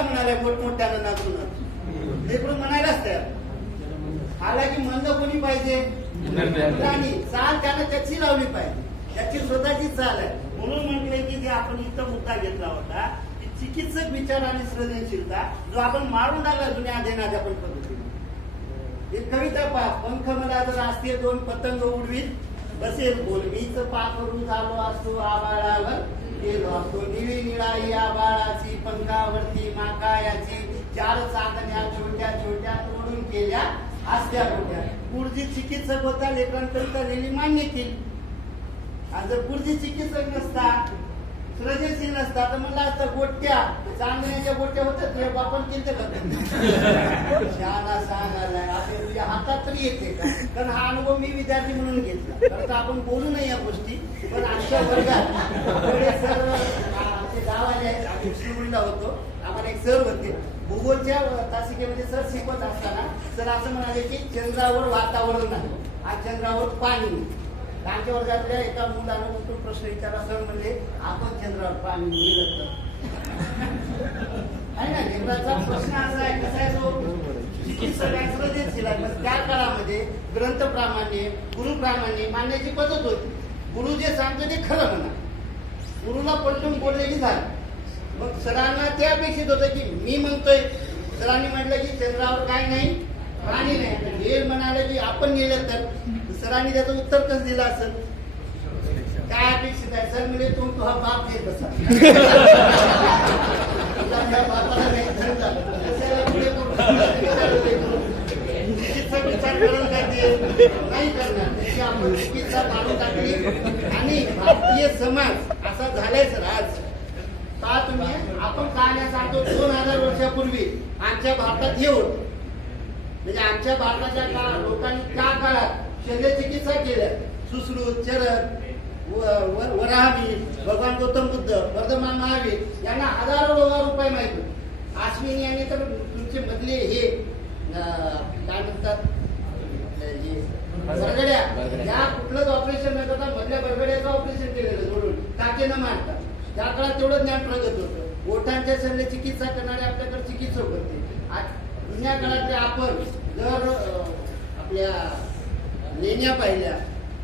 कसा म्हणाले मोठमोठ्यानं नाचून लेकरून म्हणायलाच तयार. हालाकी म्हणलं कोणी पाहिजे मुलांनी. चाल त्यानं त्याची लावली पाहिजे, त्याची स्वतःची चाल आहे. म्हणून म्हटलंय की जे आपण इथं मुद्दा घेतला होता की चिकित्सक विचार आणि सृजनशीलता जो आपण मारून टाकला जुन्या अध्ययनाच्या पण पद्धतीने. एक कविता पहा, पंख मला जर असते दोन पतंग उडवीत बसेल बोलवीच पाखरू झालो असतो आबाळावर गेलो असतो निळी निळाई आबाळाची पंखावरती माकायाची चार चांदण्या छोट्या छोट्या तोडून केल्या असत्या होत्या. पुढची चिकित्सक होता लेकरांकरिता लिहिली मान्य केली. आणि जर पुढची चिकित्सक नसता सृजनशील नसता तर म्हणलं असतं गोट्या चांदण्याच्या गोट्या होत्या तुझ्या बापन केलं का शहाणा सांगायला आपल्या तुझ्या हातात तरी येते का. कारण हा अनुभव मी विद्यार्थी म्हणून घेतला. कारण आपण बोलू नये या गोष्टी. पण आमच्या वर्गात सर आमचे गावाले आम्ही शिवडीला होतो. आम्हाला एक सर होते भूगोलच्या तासिकेमध्ये सर शिकवत असताना सर असं म्हणाले की चंद्रावर वातावरण आहे आणि चंद्रावर पाणी. आमच्या वर्गातल्या एका मुलानं उठून प्रश्न विचारला. सर म्हणले आपण चंद्रावर पाणी मिळत आहे ना. लेकराचा प्रश्न असा आहे कसा आहे तो चिकित्सक त्या काळामध्ये ग्रंथप्रामाण्य गुरुप्रामाण्य मानण्याची पद्धत होती. गुरु जे सांगतो ते खरं म्हणा. गुरुला पलटून बोलले की झालं. मग सरांना ते अपेक्षित होतं की मी म्हणतोय सरांनी म्हटलं की चंद्रावर काय नाही पाणी नाही. हे म्हणाले की आपण नेलं तर सरांनी त्याचं उत्तर कसं दिलं असेल काय अपेक्षित आहे. सर म्हणजे तू हा बाप देत बसा बापाला नाही चिकित्सक विचार करून काय ते नाही करणार. त्याची आपण चिकित्सा काढून टाकली आणि भारतीय समाज असा झालाय सर आज. का तुम्ही आपण काय सांगतो 2000 वर्षापूर्वी आमच्या भारतात हे होत म्हणजे आमच्या भारताच्या काळात लोकांनी त्या काळात शल्यचिकित्सा केल्या. सुश्रुत चरक वराहमी भगवान गौतम बुद्ध वर्धमान महावीर यांना हजारो रुपये माहित होते. अश्विनी यांनी तर तुमचे मधले हे काय म्हणतात बरगड्या या कुठलंच ऑपरेशन न करता मधल्या बरगड्याचं ऑपरेशन केलेलं जोडून टाके न मारता. त्या काळात तेवढं ज्ञान प्रगत होतं. ओठांच्या शल्य चिकित्सा करणारे आपल्याकडे चिकित्सक होते. जुन्या काळातले आपण जर आपल्या लेण्या पाहिल्या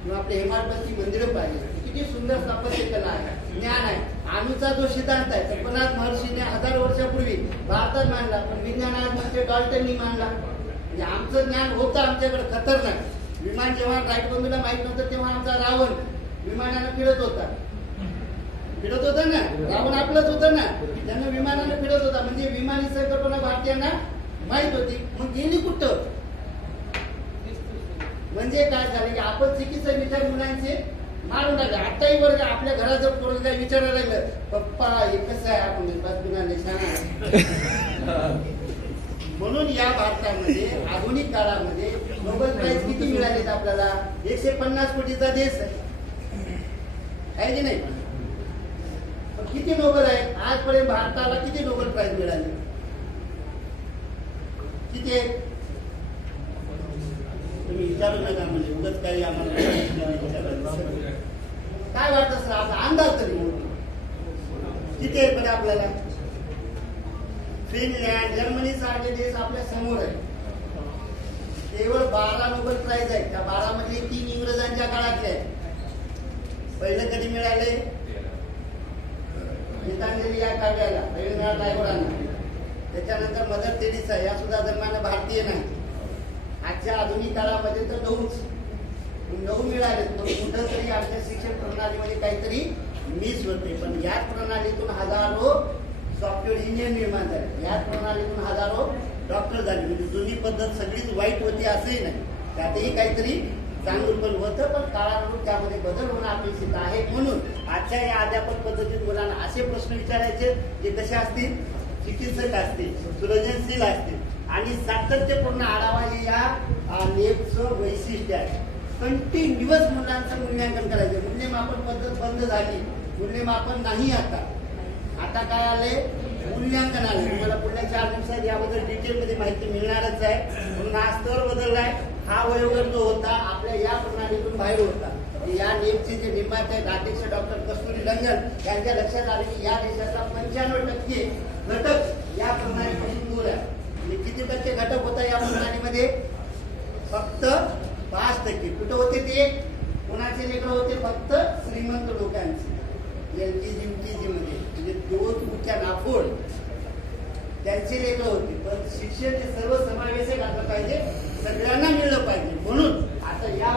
किंवा आपल्या हेमाडपंथी मंदिरं पाहिली किती सुंदर स्थापत्यकला आहे ज्ञान आहे. अणूचा जो सिद्धांत आहे कल्पनाथ महर्षीने 1000 वर्षापूर्वी भारतात मांडला. पण विज्ञान आज म्हणजे डॉल्टननी मांडला. म्हणजे आमचं ज्ञान होतं आमच्याकडे खतरनाक. विमान जेव्हा राईटबंधूला माहित नव्हतं तेव्हा आमचा रावण विमानानं फिरत होता ना. रावण आपलंच होतं ना. त्यांना विमानानं फिरत होता. म्हणजे विमानी संकल्पना भारतीयांना माहित होती. मग गेली कुठं म्हणजे काय झालं की आपण चिकित्सक विचार मुलांचे मारून टाकले. आताही वर्ग आपल्या घरात जर कोणी काय विचारायला लागलं पप्पा हे कसं आहे आपण म्हणून या भारतामध्ये आधुनिक काळामध्ये नोबेल प्राइज किती मिळालेत आपल्याला 150 कोटीचा देश आहे की नाही. किती नोबेल आहे आजपर्यंत भारताला किती नोबेल प्राइज मिळाले किती आहे तुम्ही विचारू नका. म्हणजे उगाच काही आम्हाला काय वाटत सर आता अंदाज तरी किती आहे पण आपल्याला. फिनलँड जर्मनी सारखे देश आपल्या समोर आहे. केवळ 12 नोबेल प्राइज आहेत. त्या 12 मध्ये 3 इंग्रजांच्या काळातले आहेत. पहिलं कधी मिळाले गीतांजली या काव्याला रवींद्रनाथ टागोरांना. त्याच्यानंतर मदर तेरेसा या सुद्धा धर्माने भारतीय नाही. आजच्या आधुनिक काळामध्ये तर 9 मिळाले. कुठं तरी आमच्या शिक्षण प्रणालीमध्ये काहीतरी मिस होते. पण याच प्रणालीतून हजारो सॉफ्टवेअर इंजिनियर निर्माण झाले. याच प्रणालीतून हजारो डॉक्टर झाले. म्हणजे जुनी पद्धत सगळीच वाईट होती असंही नाही. त्यातही काहीतरी चांगलं पण होतं. पण काळानुरूप त्यामध्ये बदल होणं अपेक्षित आहे. म्हणून आजच्या या अध्यापन पद्धतीत मुलांना असे प्रश्न विचारायचे जे कसे असतील चिकित्सक असतील सृजनशील असतील आणि सातत्यपूर्ण आढावा हे या लेखचं वैशिष्ट्य आहे. कंटिन्युअस मुलांचं मूल्यांकन करायचं. मूल्यमापन पद्धत बंद झाली. मूल्यमापन नाही आता काय आले मूल्यांकन आले. तुम्हाला पुढल्या 4 दिवसात याबद्दल डिटेलमध्ये माहिती मिळणारच आहे. म्हणून हा स्तर बदललाय. हा वयोगट जो होता आपल्या या प्रणालीतून बाहेर होता. या नेमचे जे निर्माते आहेत अध्यक्ष डॉक्टर कस्तुरी रंगन यांच्या लक्षात आले की या देशाचा 95% घटक या फरक होता या प्रणालीमध्ये फक्त 5%. कुठं होते ते? कोणाचे लेकर होते? फक्त श्रीमंत लोकांचे. LKG UKG मध्ये म्हणजे 2 उच्च नाफोड त्यांचे लेकर होते. पण शिक्षण हे सर्व समावेशक असलं पाहिजे, सगळ्यांना मिळलं पाहिजे. म्हणून आता या